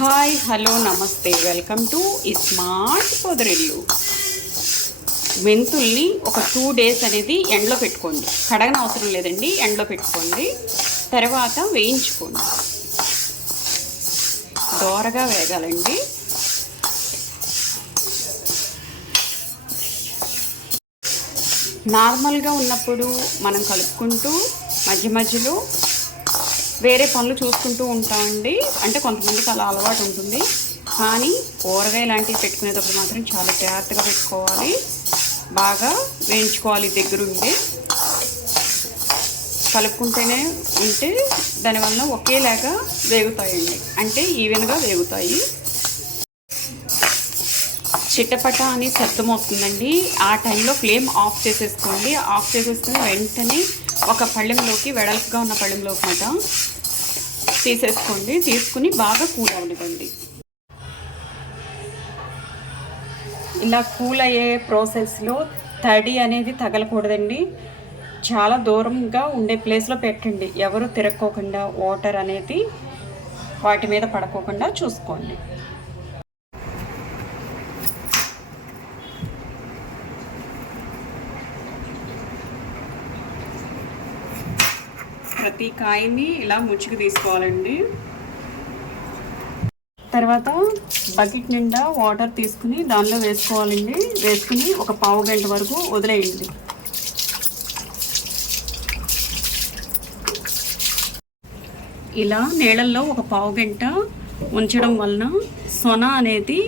Hi hello namaste. Welcome to smart పొదరిల్లు మెంతుల్ని ఒక two days అనేది ఎండలో పెట్టుకోండి. కడగన అవసరం లేదండి ఎండలో పెట్టుకోండి. తర్వాత వేయించుకోండి. దోరగా వేగాలండి. నార్మల్గా ఉన్నప్పుడు మనం కలుపుకుంటూ మధ్య మధ్యలో వేరే పనులు చూసుకుంటూ ఉంటామండి అంటే కొంతమందికి అలా అలవాటు ఉంటుంది. కానీ కూరగాయ లాంటివి పెట్టుకునేటప్పుడు మాత్రం చాలా జాగ్రత్తగా పెట్టుకోవాలి. బాగా వేయించుకోవాలి దగ్గరుండి కలుపుకుంటేనే ఉంటే దానివల్ల ఒకేలాగా వేగుతాయండి. అంటే ఈవెన్గా వేగుతాయి. చిట్టపట అని శబ్దం వస్తుందండి. ఆ టైంలో ఫ్లేమ్ ఆఫ్ చేసేసుకోండి. ఆఫ్ చేసేసుకుని వెంటనే ఒక పళ్ళెంలోకి వెడల్పుగా ఉన్న పళ్ళెంలోకి మాట తీసేసుకోండి తీసుకుని బాగా కూల్ అవనివ్వండి ఇలా కూల్ అయ్యే ప్రాసెస్లో తడి అనేది తగలకూడదండి. చాలా దూరంగా ఉండే ప్లేస్లో పెట్టండి. ఎవరు తిరక్కోకుండా వాటర్ అనేది వాటి మీద పడకోకుండా చూసుకోండి. ప్రతి కాయని ఇలా ముచ్చుకు తీసుకోవాలండి. తర్వాత బకెట్ నిండా వాటర్ తీసుకుని దానిలో వేసుకోవాలండి. వేసుకుని ఒక పావు గంట వరకు వదిలేయండి. ఇలా నీళ్ళల్లో ఒక పావు గంట ఉంచడం వలన సొన అనేది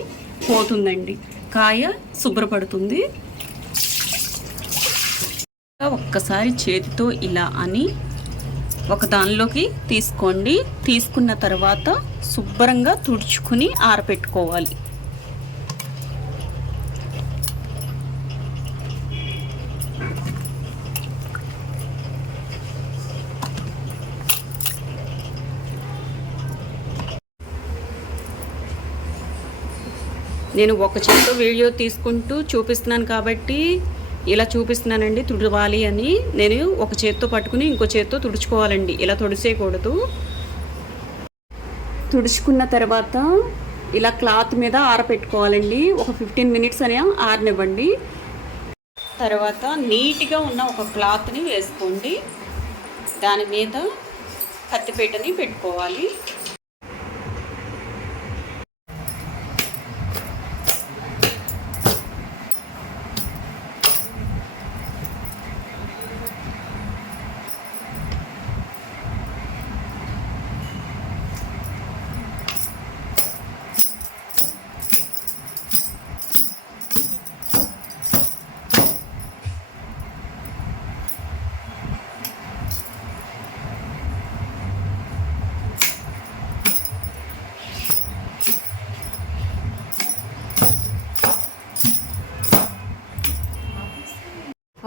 పోతుందండి. కాయ శుభ్రపడుతుంది. ఒక్కసారి చేతితో ఇలా అని ఒక దానిలోకి తీసుకోండి. తీసుకున్న తర్వాత శుభ్రంగా తుడుచుకుని ఆరబెట్టుకోవాలి నేను ఒక చేతితో వీడియో తీసుకుంటూ చూపిస్తున్నాను కాబట్టి ఇలా చూపిస్తున్నానండి తుడవాలి అని. నేను ఒక చేత్తో పట్టుకుని ఇంకో చేత్తో తుడుచుకోవాలండి. ఇలా తుడిసేయకూడదు. తుడుచుకున్న తర్వాత ఇలా క్లాత్ మీద ఆరపెట్టుకోవాలండి. ఒక ఫిఫ్టీన్ మినిట్స్ అని ఆరనివ్వండి. తర్వాత నీట్గా ఉన్న ఒక క్లాత్ని వేసుకోండి. దాని మీద కత్తిపీటని పెట్టుకోవాలి.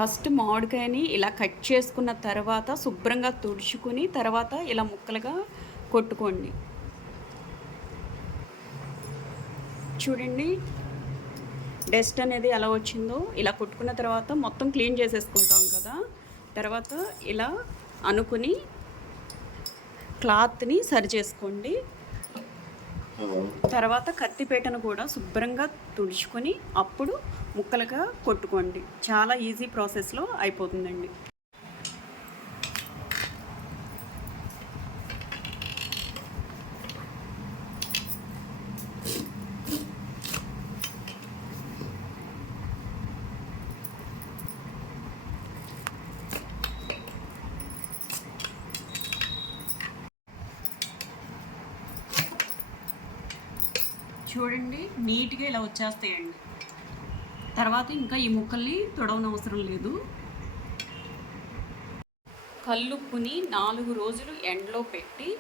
ఫస్ట్ మామిడికాయని ఇలా కట్ చేసుకున్న తర్వాత శుభ్రంగా తుడుచుకుని తర్వాత ఇలా ముక్కలుగా కొట్టుకోండి. చూడండి డస్ట్ అనేది ఎలా వచ్చిందో ఇలా కొట్టుకున్న తర్వాత మొత్తం క్లీన్ చేసేసుకుంటాం కదా. తర్వాత ఇలా అనుకుని క్లాత్ని సరి చేసుకోండి. తర్వాత కత్తిపేటను కూడా శుభ్రంగా తుడుచుకొని అప్పుడు ముక్కలుగా కొట్టుకోండి. చాలా ఈజీ ప్రాసెస్లో అయిపోతుందండి. చూడండి నీట్గా ఇలా వచ్చేస్తాయండి. తర్వాత ఇంకా ఈ ముక్కల్ని తొడవనవసరం లేదు. కల్లుప్పుని నాలుగు రోజులు ఎండలో పెట్టి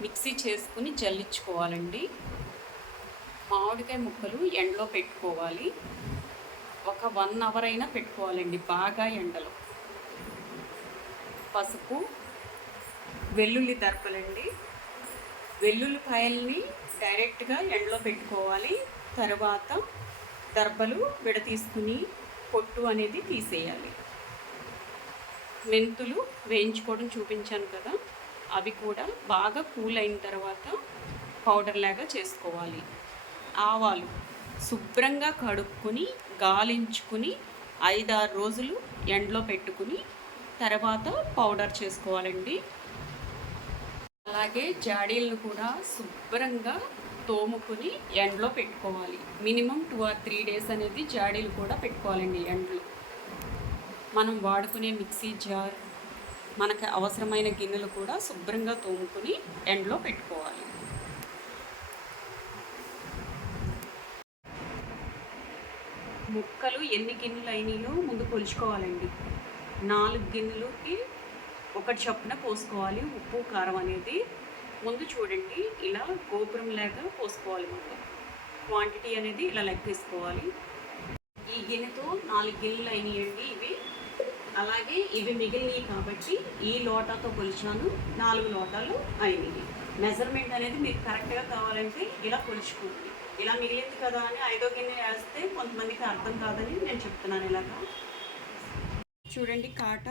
మిక్సీ చేసుకుని జల్లించుకోవాలండి. మామిడికాయ ముక్కలు ఎండలో పెట్టుకోవాలి. ఒక వన్ అవర్ అయినా పెట్టుకోవాలండి బాగా ఎండలో. పసుపు వెల్లుల్లి దరపలండి వెల్లుల్లిపాయల్ని డైరెక్ట్గా ఎండలో పెట్టుకోవాలి. తర్వాత దర్బలు విడతీసుకుని పొట్టు అనేది తీసేయాలి. మెంతులు వేయించుకోవడం చూపించాను కదా అవి కూడా బాగా కూల్ అయిన తర్వాత పౌడర్ లాగా చేసుకోవాలి. ఆవాలు శుభ్రంగా కడుక్కుని గాలించుకుని ఐదారు రోజులు ఎండలో పెట్టుకుని తర్వాత పౌడర్ చేసుకోవాలండి. అలాగే జాడీలను కూడా శుభ్రంగా తోముకుని ఎండలో పెట్టుకోవాలి. Minimum two or three days అనేది జాడీలు కూడా పెట్టుకోవాలండి ఎండలో. మనం వాడుకునే మిక్సీ జార్ మనకు అవసరమైన గిన్నెలు కూడా శుభ్రంగా తోముకుని ఎండలో పెట్టుకోవాలి. ముక్కలు ఎన్ని గిన్నెలు అయినాయో ముందు కొలుచుకోవాలండి. నాలుగు గిన్నెలకి ఒకటి చొప్పున పోసుకోవాలి. ఉప్పు కారం అనేది ముందు చూడండి ఇలా గోపురం లాగా పోసుకోవాలి మనం. క్వాంటిటీ అనేది ఇలా లెక్కేసుకోవాలి ఈ గిన్నెతో నాలుగు గిన్నెలు అయినాయండి ఇవి. అలాగే ఇవి మిగిలినవి కాబట్టి ఈ లోటాతో కొలిచాను నాలుగు లోటాలు అయినాయి. మెజర్మెంట్ అనేది మీకు కరెక్ట్గా కావాలంటే ఇలా కొలుచుకోండి. ఇలా మిగిలింది కదా అని ఐదో గిన్నె వేస్తే కొంతమందికి అర్థం కాదని నేను చెప్తున్నాను ఇలాగా. చూడండి కాట.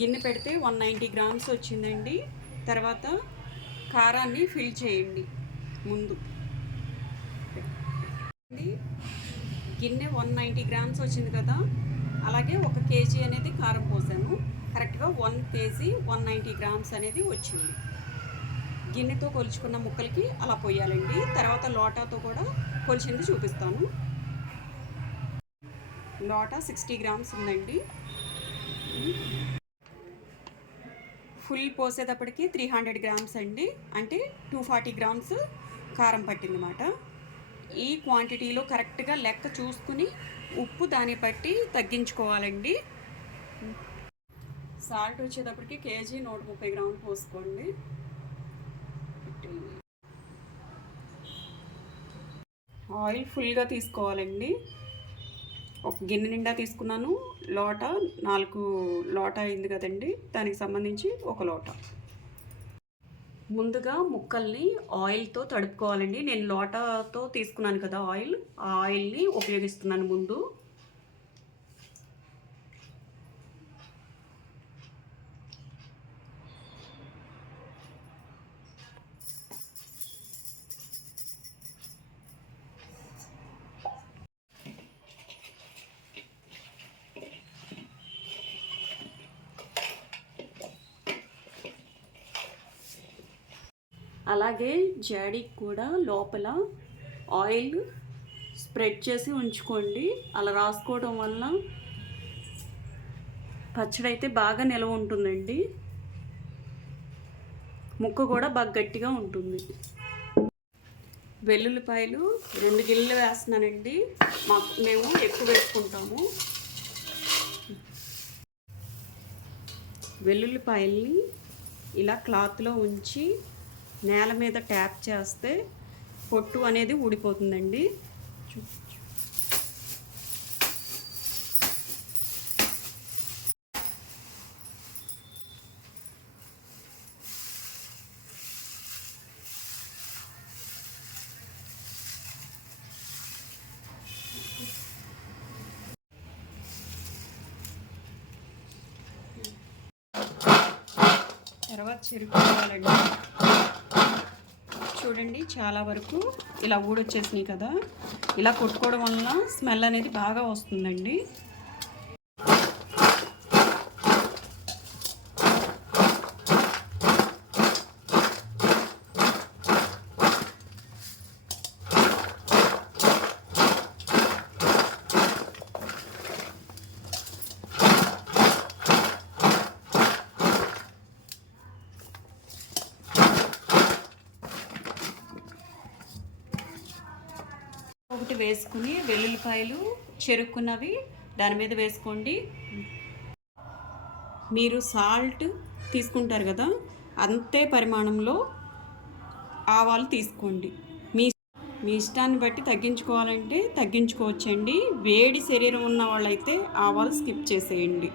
గిన్నె పెడితే వన్ నైంటీ గ్రామ్స్ వచ్చిందండి. తర్వాత కారాన్ని ఫిల్ చేయండి ముందు. గిన్నె వన్ నైంటీ గ్రామ్స్ వచ్చింది కదా అలాగే ఒక కేజీ అనేది కారం పోసాను. కరెక్ట్గా one KG one ninety grams అనేది వచ్చింది. గిన్నెతో కొలుచుకున్న ముక్కలకి అలా పోయాలండి. తర్వాత లోటాతో కూడా కొలిచింది చూపిస్తాను. లోటా సిక్స్టీ గ్రామ్స్ ఉందండి. ఫుల్ పోసేటప్పటికి త్రీ హండ్రెడ్ గ్రామ్స్ అండి. అంటే టూ ఫార్టీ గ్రామ్స్ కారం పట్టిందన్నమాట. ఈ క్వాంటిటీలో కరెక్ట్గా లెక్క చూసుకుని ఉప్పు దాన్ని బట్టి తగ్గించుకోవాలండి. సాల్ట్ వచ్చేటప్పటికి కేజీ నూట ముప్పై గ్రాములు పోసుకోండి. ఆయిల్ ఫుల్గా తీసుకోవాలండి. ఒక గిన్నె నిండా తీసుకున్నాను. లోట నాలుగు లోట అయింది కదండి. దానికి సంబంధించి ఒక లోట. ముందుగా ముక్కల్ని ఆయిల్తో తడుపుకోవాలండి. నేను లోటాతో తీసుకున్నాను కదా ఆయిల్ ఆ ఆయిల్ని ఉపయోగిస్తున్నాను ముందు. అలాగే జాడీకి కూడా లోపల ఆయిల్ స్ప్రెడ్ చేసి ఉంచుకోండి. అలా రాసుకోవడం వల్ల పచ్చడి అయితే బాగా నిలవ ఉంటుందండి. ముక్క కూడా బాగా గట్టిగా ఉంటుంది. వెల్లుల్లిపాయలు రెండు గిన్నెలు వేస్తున్నానండి. మాకు మేము ఎక్కువ వేసుకుంటాము. వెల్లుల్లిపాయల్ని ఇలా క్లాత్లో ఉంచి నేల మీద ట్యాప్ చేస్తే పొట్టు అనేది ఊడిపోతుందండి. తర్వాత చెరుకోవాలండి చూడండి చాలా వరకు ఇలా ఊడొచ్చేసినాయి కదా. ఇలా కొట్టుకోవడం వలన స్మెల్ అనేది బాగా వస్తుందండి. ఒకటి వేసుకుని వెల్లుల్లిపాయలు చెరుక్కున్నవి. దాని మీద వేసుకోండి. మీరు సాల్ట్ తీసుకుంటారు కదా అంతే పరిమాణంలో ఆవాలు తీసుకోండి. మీ మీ ఇష్టాన్ని బట్టి తగ్గించుకోవాలంటే తగ్గించుకోవచ్చండి. వేడి శరీరం ఉన్న వాళ్ళైతే ఆవాలు స్కిప్ చేసేయండి.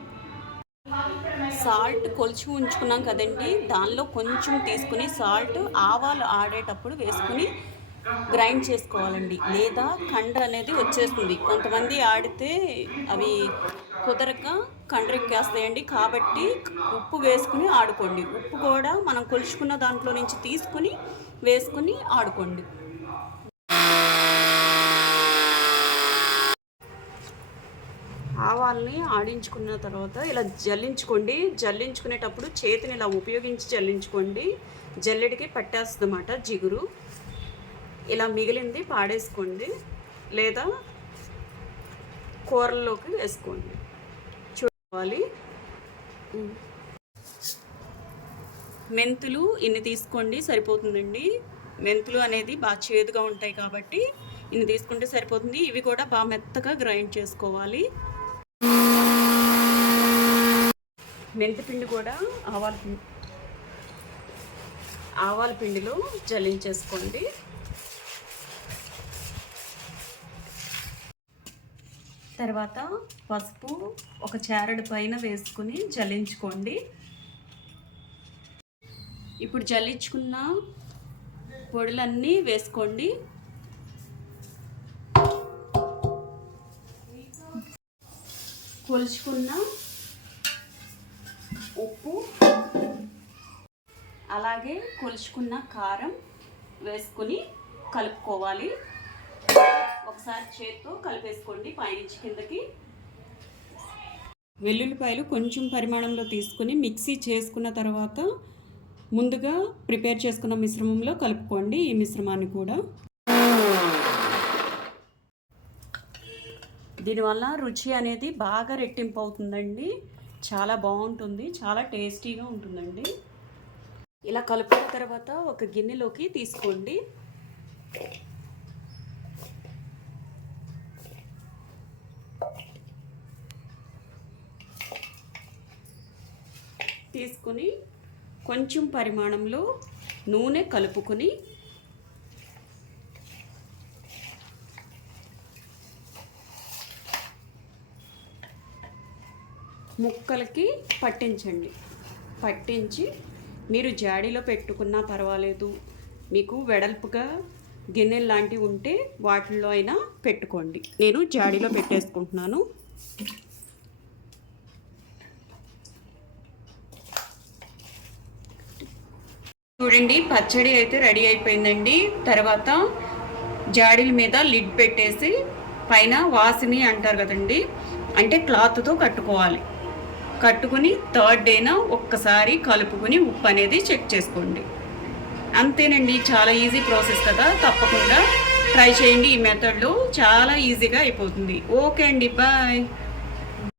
సాల్ట్ కొలిచి ఉంచుకున్నాం కదండి దానిలో కొంచెం తీసుకుని సాల్ట్ ఆవాలు ఆడేటప్పుడు వేసుకుని గ్రైండ్ చేసుకోవాలండి. లేదా కండ్ర అనేది వచ్చేస్తుంది. కొంతమంది ఆడితే అవి కుదరక కండ్రెక్కేస్తాయండి. కాబట్టి ఉప్పు వేసుకుని ఆడుకోండి. ఉప్పు కూడా మనం కొలుచుకున్న దాంట్లో నుంచి తీసుకుని వేసుకుని ఆడుకోండి. ఆవాల్ని ఆడించుకున్న తర్వాత ఇలా జల్లించుకోండి. జల్లించుకునేటప్పుడు చేతిని ఇలా ఉపయోగించి జల్లించుకోండి. జల్లెడికి పట్టేస్తుంది అన్నమాట జిగురు. ఇలా మిగిలింది పాడేసుకోండి. లేదా కూరల్లోకి వేసుకోండి. చూడాలి. మెంతులు ఇన్ని తీసుకోండి సరిపోతుందండి. మెంతులు అనేది బాగా చేదుగా ఉంటాయి కాబట్టి ఇన్ని తీసుకుంటే సరిపోతుంది. ఇవి కూడా బాగా మెత్తగా గ్రైండ్ చేసుకోవాలి. మెంతిపిండి కూడా ఆవాల పిండి ఆవాల పిండిలో జల్లించేసుకోండి. తర్వాత పసుపు ఒక చారడు పైన వేసుకుని జల్లించుకోండి. ఇప్పుడు జల్లించుకున్న పొడులన్నీ వేసుకోండి. కొలుచుకున్న ఉప్పు అలాగే కొలుచుకున్న కారం వేసుకుని కలుపుకోవాలి. ఒకసారి చేత్తో కలిపేసుకోండి పైనుంచి కిందకి. వెల్లుల్లిపాయలు కొంచెం పరిమాణంలో తీసుకుని మిక్సీ చేసుకున్న తర్వాత ముందుగా ప్రిపేర్ చేసుకున్న మిశ్రమంలో కలుపుకోండి ఈ మిశ్రమాన్ని కూడా. దీనివల్ల రుచి అనేది బాగా రెట్టింపు అవుతుందండి. చాలా బాగుంటుంది చాలా టేస్టీగా ఉంటుందండి. ఇలా కలుపుకున్న తర్వాత ఒక గిన్నెలోకి తీసుకోండి. తీసుకుని కొంచెం పరిమాణంలో నూనె కలుపుకొని ముక్కలకి పట్టించండి. పట్టించి మీరు జాడీలో పెట్టుకున్నా పర్వాలేదు. మీకు వెడల్పుగా గిన్నెలు లాంటివి ఉంటే వాటిల్లో అయినా పెట్టుకోండి. నేను జాడీలో పెట్టేసుకుంటున్నాను. చూడండి పచ్చడి అయితే రెడీ అయిపోయిందండి. తర్వాత జాడీల మీద లిడ్ పెట్టేసి పైన వాసిని అంటారు కదండి అంటే క్లాత్తో కట్టుకోవాలి. కట్టుకుని థర్డ్ డేన ఒక్కసారి కలుపుకొని ఉప్పు అనేది చెక్ చేసుకోండి. అంతేనండి చాలా ఈజీ ప్రాసెస్ కదా తప్పకుండా ట్రై చేయండి ఈ మెథడ్లో చాలా ఈజీగా అయిపోతుంది. ఓకే అండి బాయ్.